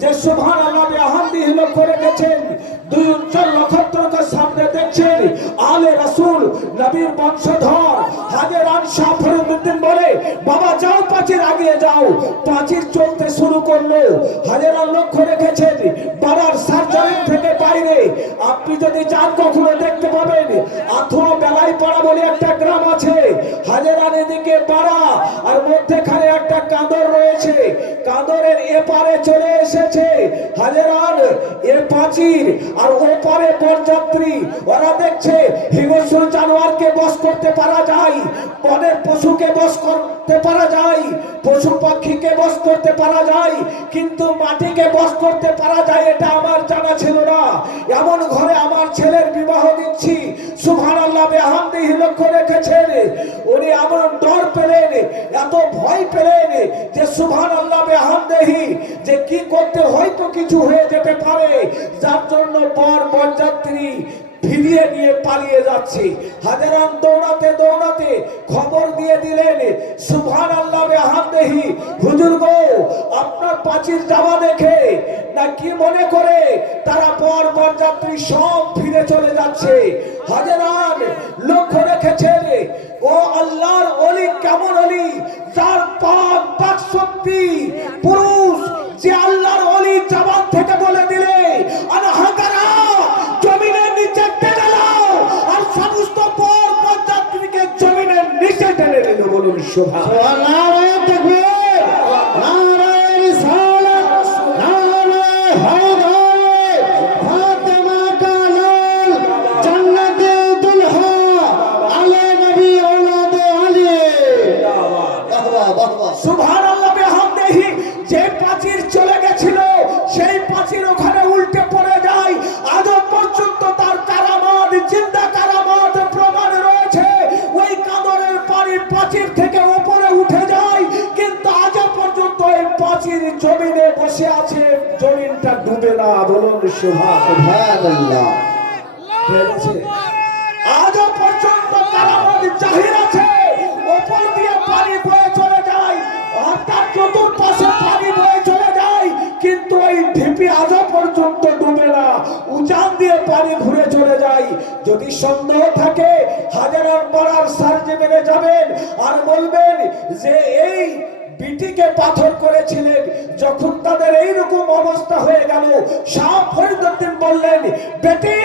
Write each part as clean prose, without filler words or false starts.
যে সুবহানাল্লাহ বিহামদিহি লক্ষ্য রেখেছেন, দুই উজ্জ্বল নক্ষত্রকে সামনে দেখছেন, আলে রাসূল নবীর বংশধর হাজেরান শাহ ফরিদউদ্দিন বলে, বাবা যাও পাঁচির আগিয়ে যাও। পাঁচির চলতে শুরু করলো। হাজেরান লক্ষ্য রেখেছেন বাড়ার সার্জারি থেকে বাইরে আপনি যদি যান কখনো দেখতে পাবেন আথুয়া বেলাই পাড়া বলে একটা গ্রাম আছে। হাজেরান এদিকে পাড়া আর মধ্যেখানে একটা কাঁদর রয়েছে, কাঁদরের এপারে চলে এসেছে হাজেরান এ পাঁচির, আর ওপারে বরযাত্রী। ওরা দেখছে হিংস্র জানোয়ারকে বশ করতে পারা যায়, বনের পশুকে বশ করতে পারা যায়, পশু পাখিকে বশ করতে পারা যায়, কিন্তু মাটিকে বশ করতে পারা যায় এটা আমার জানা ছিল না। এমন ঘরে আমার ছেলের বিবাহ দিচ্ছি। সুবহানাল্লাহ বিহামদিহি লক্ষ্য রেখেছেন, উনি এমন ডর পেলেন, এত ভয় পেলেন যে সুবহানাল্লাহ বিহামদিহি যে কি করতে হয়তো কিছু হয়ে যেতে পারে, যার জন্য বরযাত্রী ফিরিয়ে নিয়ে পালিয়ে যাচ্ছে। হাজেরান দৌড়াতে দৌড়াতে খবর দিয়ে দিলেন, সুবহানাল্লাহ বিহামদিহি হুজুর গো, আপনার পাঁচির যাওয়া দেখে না কি মনে করে তারা বরযাত্রী সব ফিরে চলে যাচ্ছে। হাজেরান লক্ষ্য রেখেছেন, ও আল্লাহর ওলি কেমন ওলি, যার পাক শক্তি পুরুষ, যে আল্লাহর ওলি জবান থেকে বলে দিলে আনহাগারা জমিনের নিচে টেনে নাও, আর সমস্ত বরযাত্রীকে জমিনের নিচে টেনে নিল। বলুন সুবহানাল্লাহ। সুবহানাল্লাহ বিহামদিহি যে পাঁচির চলে গেছিল সেই পাঁচির ওখানে উল্টে পড়ে যায়। আজও পর্যন্ত তার কারামাত, জিন্দা কারামাত প্রমাণ রয়েছে। ওই কাঁদরের পানি পাঁচির থেকে উপরে উঠে যায়, কিন্তু আজও পর্যন্ত এই পাঁচির জমিনে বসে আছে, জমিনটা ডুবে না। বলুন সুবহানাল্লাহ। আজও পর্যন্ত কারামাত জাহির আছে, উপর দিয়ে পানি বয়ে চলে যায়, অর্থাৎ চতুর্পাশে পানি বয়ে চলে যায়, কিন্তু ওই ঢিপি আজও পর্যন্ত ডুবে না, উজান দিয়ে পানি ঘুরে চলে যায়। যদি সন্দেহ থাকে হাজারান পাড়ার সার্জে মেরে যাবেন আর বলবেন যে এই বিটিকে পাথর করেছিলেন, যখন তাদের এইরকম অবস্থা হয়ে গেল, শাহ ফরিদউদ্দিন বললেন, বেটি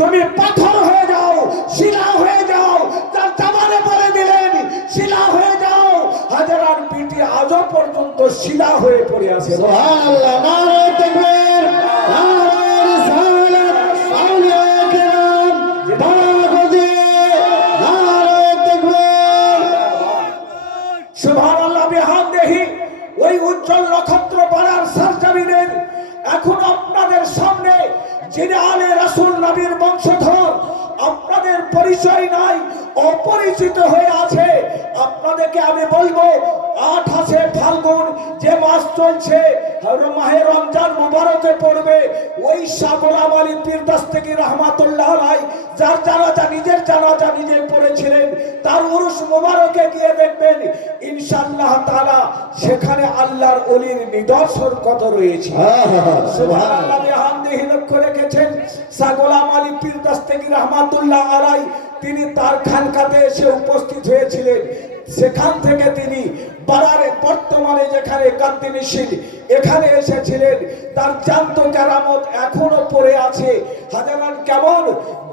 তুমি পাথর হয়ে যাও, শিলা হয়ে যাও। তার জামানে বলে দিলেন শিলা হয়ে যাও। হাজারান বিটি আজও পর্যন্ত শিলা হয়ে পড়ে আছে। সুবহানাল্লাহ। নারে তাকবীর, নারে রিসালাত, আউলিয়া কিরাম বারাকাতুহু, নারে তাকবীর। সুবহানাল্লাহ বিহামদিহি ওই উজ্জ্বল নক্ষত্র পাড়ার সার্জামিনের এখন আপনাদের সামনে যিনি আলে রাসূল নবীর বংশধর, আপনাদের পরিচয় নাই, অপরিচিত হয়ে আছে। আপনাদেরকে আমি বলবো 28 ফাল্গুন যে মাস চলছে, মাহে রমজান মুবারকে পড়বে, ওই শাহ গোলাম আলী পীর দস্তগীর রহমাতুল্লাহ আলাইহি যার জানাজা নিজের জানাজা নিজে পড়েছিলেন, তার উরুস মুবারকে গিয়ে দেখবেন ইনশাআল্লাহ তাআলা সেখানে আল্লাহর ওলির নিদর্শন কত রয়েছে। সুবহানাল্লাহ বিহামদিহি লক্ষ্য রেখেছেন শাহ গোলাম আলী পীর দস্তগীর রহমাতুল্লাহ আলাইহি তিনি তার খানকাতে এসে উপস্থিত হয়েছিলেন। সেখান থেকে তিনি বাড়ারে বর্তমানে যেখানে কান্দিনিশীল এখানে এসেছিলেন। তার জ্যান্ত কেরামত এখনো পড়ে আছে। হাজারান কেমন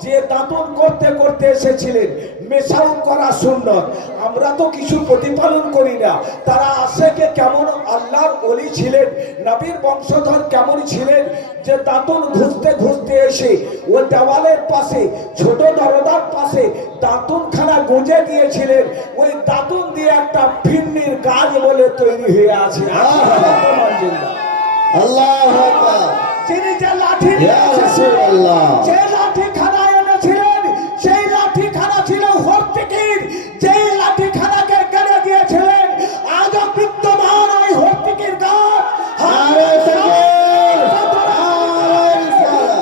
যে দাতন করতে করতে এসেছিলেন, মেশাউ করা সুন্নত, আমরা তো কিছু প্রতিপালন করি না। তারা আশেকে কেমন আল্লাহর ওলি ছিলেন, নবীর বংশধর কেমন ছিলেন, যে দাতন ঘুরতে ঘুরতে এসে ও দেওয়ালের পাশে ছোট দরজার পাশে দাঁতনখানা গুঁজে দিয়েছিলেন। ওই দাঁতন দিয়ে একটা ফিন্নির গাছ বলে তৈরি হয়ে আছে। আল্লাহু আকবার। যিনি যে লাঠি যে লাঠিখানা এনেছিলেন, সেই লাঠিখানা ছিল হর্তিকির, যেই লাঠিখানাকে কেড়ে দিয়েছিলেন আজও বিদ্যমান ওই হর্তিকির গাছ।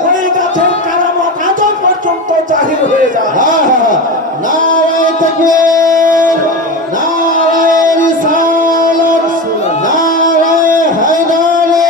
ওই গাছের কারামত আজও পর্যন্ত জাহির হয়ে যায়। নারে তাকবীর, নারে রিসালাত, নারে হায়দারি।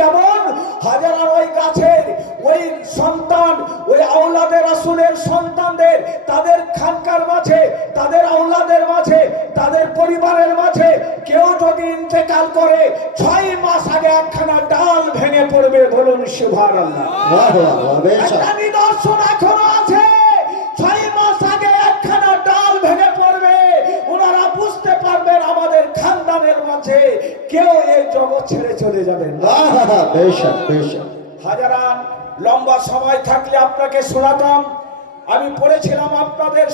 কেমন? হাজারান ওই গাছের ওই সন্তান, ওই আওলাদে রাসূলের সন্তানদের, তাদের খানকার মাঝে, তাদের আওলাদের মাঝে, তাদের পরিবারের মাঝে কেউ যদি ইন্তেকাল করে 6 মাস আগে একখানা ডাল ভেঙে পড়বে। বলুন সুবহানাল্লাহ। একটা নিদর্শন এখনো আছে, 6 মাস আগে একখানা ডাল ভেঙে পড়বে। ওনারা বুঝতে পারবেন আমাদের খানদানের মাঝে কেউ এই জগৎ ছেড়ে চলে যাবেন। হাজারান, লম্বা সময় থাকলে আপনাকে শোনাতাম। আমি পড়েছিলাম আপনাদের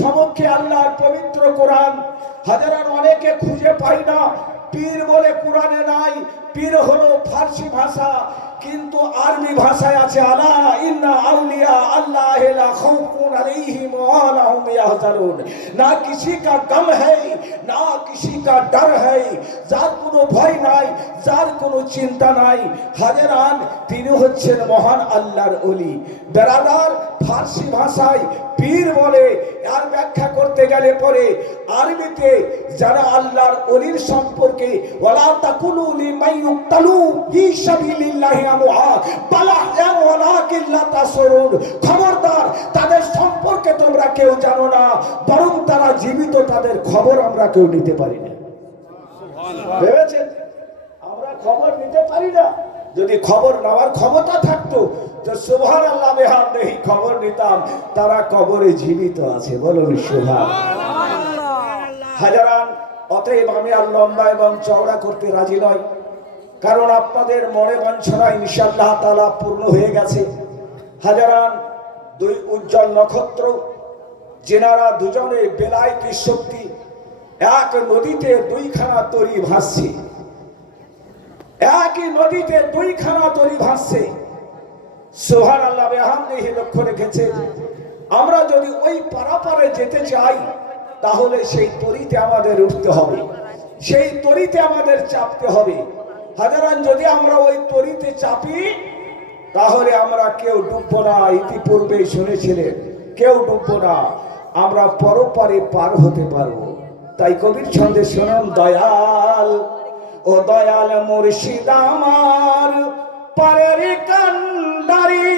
সমক্ষে আল্লাহর পবিত্র কোরআন। হাজারান, অনেকে খুঁজে পাই না, পীর বলে কোরআনে নাই। পীর হলো ফার্সি ভাষা, কিন্তু আরবি ভাষায় আছে আলা ইন্না আউলিয়া আল্লাহ লা খাউফুন আলাইহিম ওয়া লা হুম ইয়াহজানুন। না কিসি কা গম হ্যায়, না কিসি কা ডর হ্যায়। যার কোনো ভয় নাই, যার কোনো চিন্তা নাই। হাজারান, তিনি হচ্ছেন মহান আল্লাহর ওলি। বেরাদার, ফার্সি ভাষায় পীর বলে, আর ব্যাখ্যা করতে গেলে পরে আরবিতে যারা আল্লাহর ওলির সম্পর্কে ওয়ালা তাকুলু লিমান ইউক্তালু ফি সাবিলিল্লাহি আমওয়াত বাল আহয়ান ওয়ালাকিন লা তাশউরুন। খবরদার, তাদের সম্পর্কে তোমরা কেউ জানো না, বরং তারা জীবিত, তাদের খবর আমরা কেউ নিতে পারি না। ভেবেছেন আমরা খবর নিতে পারি না? যদি খবর নেওয়ার ক্ষমতা থাকতো তো সুবহানাল্লাহ বিহামদিহি খবর নিতাম, তারা কবরে জীবিত আছে। বলুন সুবহানাল্লাহ। হাজারান, অতএব আমি আর লম্বা এবং চওড়া করতে রাজি নই, কারণ আপনাদের মনে বাঞ্ছনা ইনশাআল্লাহ তাআলা পূর্ণ হয়ে গেছে। হাজারান, দুই উজ্জ্বল নক্ষত্র, যেনারা দুজনে বেলায়েতি শক্তি, এক নদীতে দুইখানা তরী ভাসছে, একই নদীতে দুইখানা তরী ভাসছে। সুবহানাল্লাহ বিহামদিহি লক্ষ্য রেখেছে, আমরা যদি ওই পারাপারে যেতে চাই তাহলে সেই তরীতে আমাদের উঠতে হবে, সেই তরীতে আমাদের চাপতে হবে। হাজারান, যদি আমরা ওই তরীতে চাপি তাহলে আমরা কেউ ডুববো না। ইতিপূর্বে শুনেছিলেন, কেউ ডুববো না, আমরা পরপারে পার হতে পারবো। তাই কবির ছন্দে শোনান, দয়াল ও দয়াল মুর্শিদ আমার পারের কান্ডারি,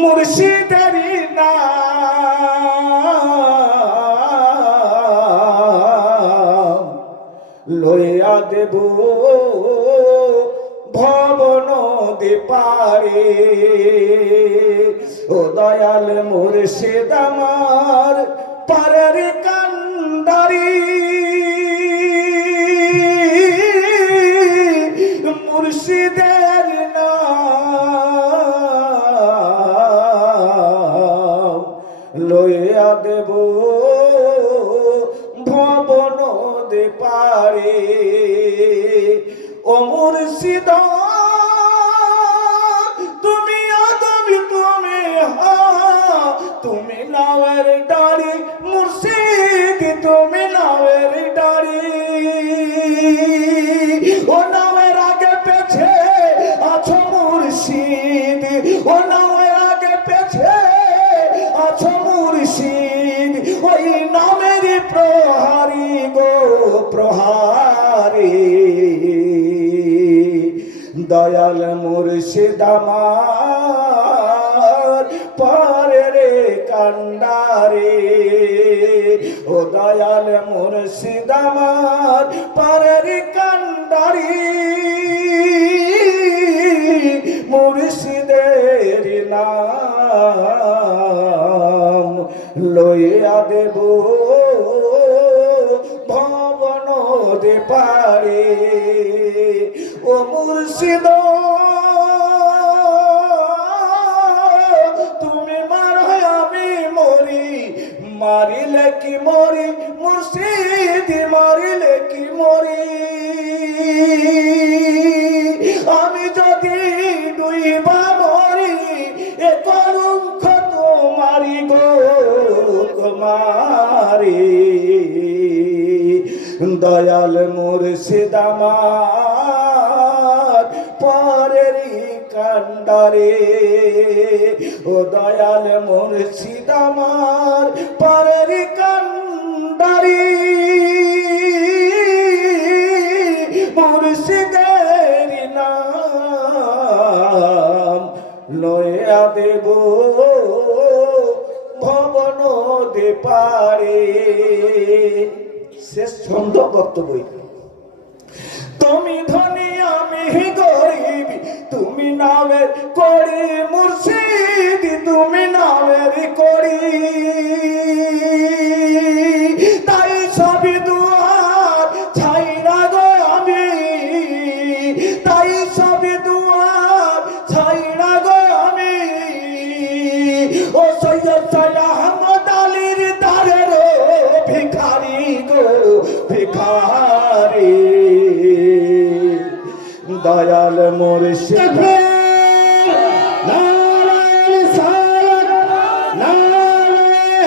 মুর্শিদেরই নাম লইয়া দেব ভবন পারে। ও দয়াল মুর্শিদ আমার পারের কান্ডারি, মুর্শিদের নাম লইয়া দেব ভবন পারে। ও মুর্শিদ তুমি আদমি, তুমি তুমি নাওয়ের ডারি, মুর্শিদ তুমি নাওয়ের ডারি। ও নাওয়ের আগে পেছে আছো মুর্শিদ, ও নাওয়ের আগে পেছে আছো মুর্শিদ। ওই নামের প্রহারি গো প্রহারি, দয়াল মুর্শিদ আমার পারের কান্ডারে। ও দয়াল মুর্শিদ আমার পারের কান্ডারি, মুর্শিদের নাম লইয়া দেব ভবন পারে। ও মুর্শিদ তুমি মারো আমি মরি, মারিলে কি মরি, মুর্শিদ মারিলে কি মরি। আমি যদি ডুইবা মরি এ কলঙ্ক তোমারি গো তোমারি। দয়াল মুর্শিদ আমার পরের কান্ডারে। ও দয়াল মুর্শিদ আমার পরের কান্ডারি, লয়া দেব ভবন দে পারে। শেষ ছন্দ বক্তব্য। তুমি ধনী আমি গরিব, তুমি নামের করি মুর্শিদ, তুমি নামের করি, তাই সবই দুয়ার ছাইরা গো আমি, তাই সবই দুয়ার ছাইরা গো আমি। ও সৈয়দ সাইদ আহমদ আলীর দারের ভিখারি গো ভিখারি, দয়াল মুর্শিদ নারায়ণ সালাত নারায়ণ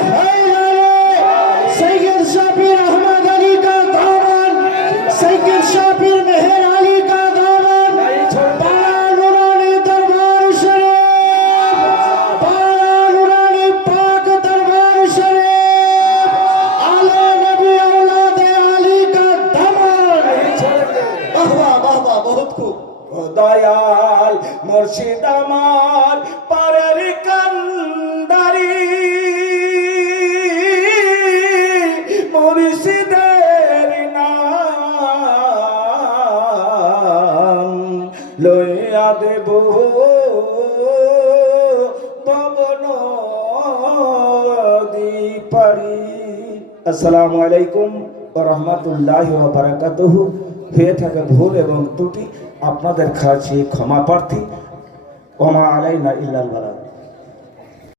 হায়দার। সৈয়দ শাফির আহমদ আলী का दामन, सैयद शाफिर मेहर अली का दामन, बाला नूरानी दरबार शरीफ, बाला नूरानी पाक दरबार शरीफ, आले नबी औलाद अली का दामन। वाह वाह वाह, बहुत खूब। दयाल मुर्शिद আমার পারের কান্দারি, মুর্শিদের নাম লইয়া দেব ভবন দ্বীপারি। আসসালামু আলাইকুম ওয়া রাহমাতুল্লাহি ওয়া বারাকাতুহু। হয়ে থাকে ভুল এবং ত্রুটি আপনাদের কাছে ক্ষমা প্রার্থী। ওমা আলাইনা ইল্লাল বালাগ।